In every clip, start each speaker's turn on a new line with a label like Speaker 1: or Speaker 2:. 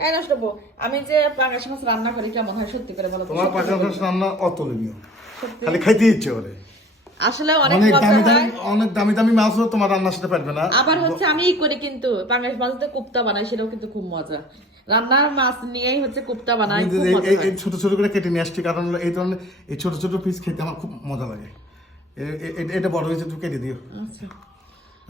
Speaker 1: এই। আমি যে পাঙ্গাস মাছ রান্না করি কেমন হয় সত্যি করে বলো।
Speaker 2: তোমার রান্না অতুলনীয়। খালি খাইতে ইচ্ছে করে।
Speaker 1: আসলে অনেক
Speaker 2: দামি দামি অনেক দামি দামি মাছও তোমার রান্নার সাথে পারবে না।
Speaker 1: আবার হচ্ছে আমি ই করি কিন্তু পাঙ্গাস মাছ দিয়ে কোপ্তা বানাই সেটাও কিন্তু খুব মজা। রান্নার মাছ নিয়েই হচ্ছে কোপ্তা বানাই
Speaker 2: এই- ছোট ছোট করে কেটে নিয়ে আসছি কারণ এই ধরনের এই ছোট ছোট পিস খেতে আমার খুব মজা লাগে। এটা বড় হয়েছে তুমি কেটে দিও।
Speaker 1: আচ্ছা।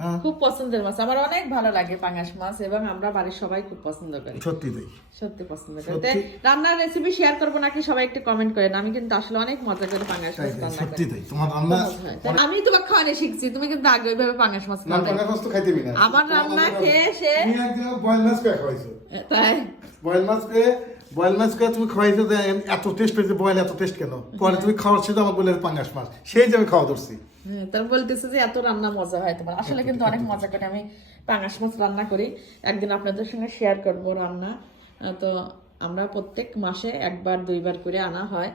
Speaker 2: হ্যাঁ।
Speaker 1: খুব পছন্দের মাছ। আমার অনেক ভালো লাগে পাঙ্গাস মাছ এবং আমরা বাড়ির সবাই খুব পছন্দ করি।
Speaker 2: সত্যি তাই।
Speaker 1: সত্যি পছন্দ করি। রান্নার রেসিপি শেয়ার করব নাকি সবাই একটু কমেন্ট করেন আমি কিন্তু আসলে অনেক মজা করে
Speaker 2: তাই
Speaker 1: মাছ রান্না
Speaker 2: সত্যি তাই। তোমার রান্না
Speaker 1: আমি তোমাকে খাওয়ানো শিখছি। তুমি কিন্তু আগে ওইভাবে পাঙ্গাস মাছ
Speaker 2: না পাঙ্গাস মাছ তো খাইতে না।
Speaker 1: আমার রান্না খেয়ে সে
Speaker 2: তুমি একদিন বয়েল মাছ খাওয়াইছো।
Speaker 1: তাই।
Speaker 2: বয়েল মাছ করে বয়েল মাছ করে তুমি খাওয়াইছো যে এত টেস্ট পেয়েছে বয়েল এত টেস্ট কেন? পরে তুমি খাওয়ার ছিল আমার বলে পাঙ্গাস মাছ। সেই যে আমি খাওয়া ধরছি।
Speaker 1: হ্যাঁ, তার বলতেছে যে এত রান্না মজা হয় তোমার। আসলে কিন্তু অনেক মজা করে আমি পাঙাশ মাছ রান্না করি। একদিন আপনাদের সঙ্গে শেয়ার করব রান্না। তো আমরা প্রত্যেক মাসে একবার দুইবার করে আনা হয়।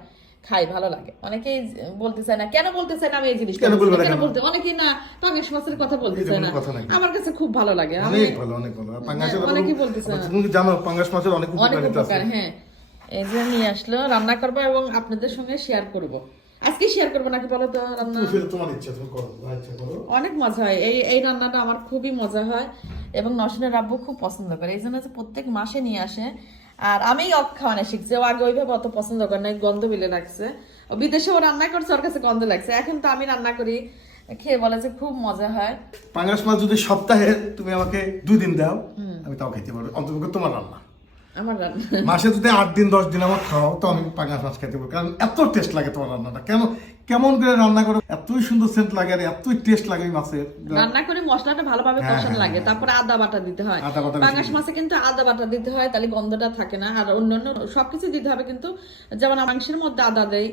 Speaker 1: খাই ভালো লাগে। অনেকেই বলতে চায় না কেন বলতে চায় না আমি এই জিনিসটা
Speaker 2: কেন?
Speaker 1: বলতে অনেকেই না পাঙাশ মাছের কথা বলতে চায় না। আমার কাছে খুব ভালো লাগে। আমি
Speaker 2: অনেক ভালো অনেক ভালো। আর পাঙ্গাসের
Speaker 1: হ্যাঁ, অনেকেই বলতেছে না।
Speaker 2: তুমি কি জানো পাঙ্গাস মাছের অনেক
Speaker 1: অনেক
Speaker 2: উপকারিতা আছে?
Speaker 1: হ্যাঁ। এই যে নিয়ে আসলো রান্না করব এবং আপনাদের সঙ্গে শেয়ার করব। আজকে শেয়ার করব নাকি বলো তো রান্না?
Speaker 2: তুমি তোমার ইচ্ছা তুমি করো ইচ্ছা করো।
Speaker 1: অনেক মজা হয়। এই এই রান্নাটা আমার খুবই মজা হয় এবং নসিনের রাব্বু খুব পছন্দ করে। এই জন্য যে প্রত্যেক মাসে নিয়ে আসে আর আমি অক খাওয়ানো শিখছি। ও আগে ওইভাবে অত পছন্দ করে না গন্ধ মিলে লাগছে ও বিদেশে ও রান্না করছে ওর কাছে গন্ধ লাগছে। এখন তো আমি রান্না করি খেয়ে বলে যে খুব মজা হয়।
Speaker 2: পাঙ্গাস মাছ যদি সপ্তাহে তুমি আমাকে দুদিন দাও আমি তাও খেতে পারব। অন্তত তোমার রান্না।
Speaker 1: আমার রান্না।
Speaker 2: মাসে যদি আট দিন দশ দিন আমার খাওয়াও তো আমি পাঙ্গাস মাছ খেতে পারব কারণ এত টেস্ট লাগে তোমার রান্নাটা। কেন কেমন করে রান্না করো? এতই সুন্দর সেন্ট লাগে আর এতই টেস্ট লাগে মাছের।
Speaker 1: রান্না করে মশলাটা ভালোভাবে
Speaker 2: হ্যাঁ,
Speaker 1: কষানো
Speaker 2: হ্যাঁ,
Speaker 1: লাগে তারপরে আদা বাটা দিতে হয়। পাঙ্গাস মাছে কিন্তু আদা বাটা দিতে হয় তাহলে গন্ধটা থাকে না। আর অন্যান্য সবকিছু দিতে হবে কিন্তু যেমন মাংসের মধ্যে আদা দেয়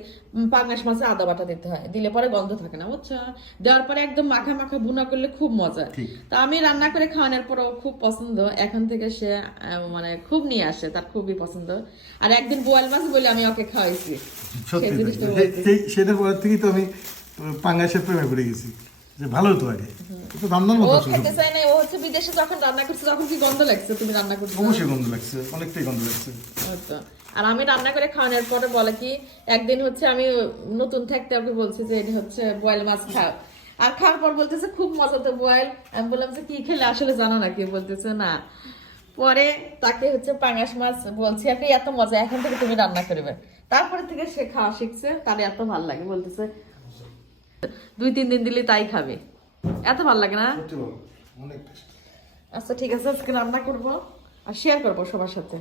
Speaker 1: পাঙ্গাস মাছে আদা বাটা দিতে হয়। দিলে পরে গন্ধ থাকে না বুঝছ? দেওয়ার পরে একদম মাখা মাখা ভুনা করলে খুব মজা। তা আমি রান্না করে খাওয়ানোর পরও খুব পছন্দ। এখন থেকে সে মানে খুব নিয়ে আসে তার খুবই পছন্দ। আর একদিন বোয়াল মাছ বলে আমি ওকে খাওয়াইছি।
Speaker 2: থেকেই তো আমি পাঙ্গাসের প্রেমে পড়ে গেছি যে ভালো তো আগে। তো রান্নার মতো ছিল
Speaker 1: খেতে চায় না ও হচ্ছে বিদেশে যখন রান্না করছে তখন কি গন্ধ লাগছে? তুমি রান্না করছ
Speaker 2: অবশ্যই গন্ধ লাগছে অনেকটাই গন্ধ লাগছে।
Speaker 1: হয়তো। আর আমি রান্না করে খাওয়ানোর পরে বলে কি একদিন হচ্ছে আমি নতুন থাকতে ওকে বলছি যে এটা হচ্ছে বয়েল মাছ খাও। আর খাওয়ার পর বলতেছে খুব মজা তো বয়েল। আমি বললাম যে কি খেলে আসলে জানো না কি বলতেছে না। পরে তাকে হচ্ছে পাঙাশ মাছ বলছি আপনি এত মজা এখন থেকে তুমি রান্না করবে। তারপরে থেকে সে খাওয়া শিখছে তার এত ভালো লাগে বলতেছে দুই তিন দিন দিলে তাই খাবে। এত ভালো লাগে না? আচ্ছা ঠিক আছে আজকে রান্না করব আর শেয়ার করব সবার সাথে।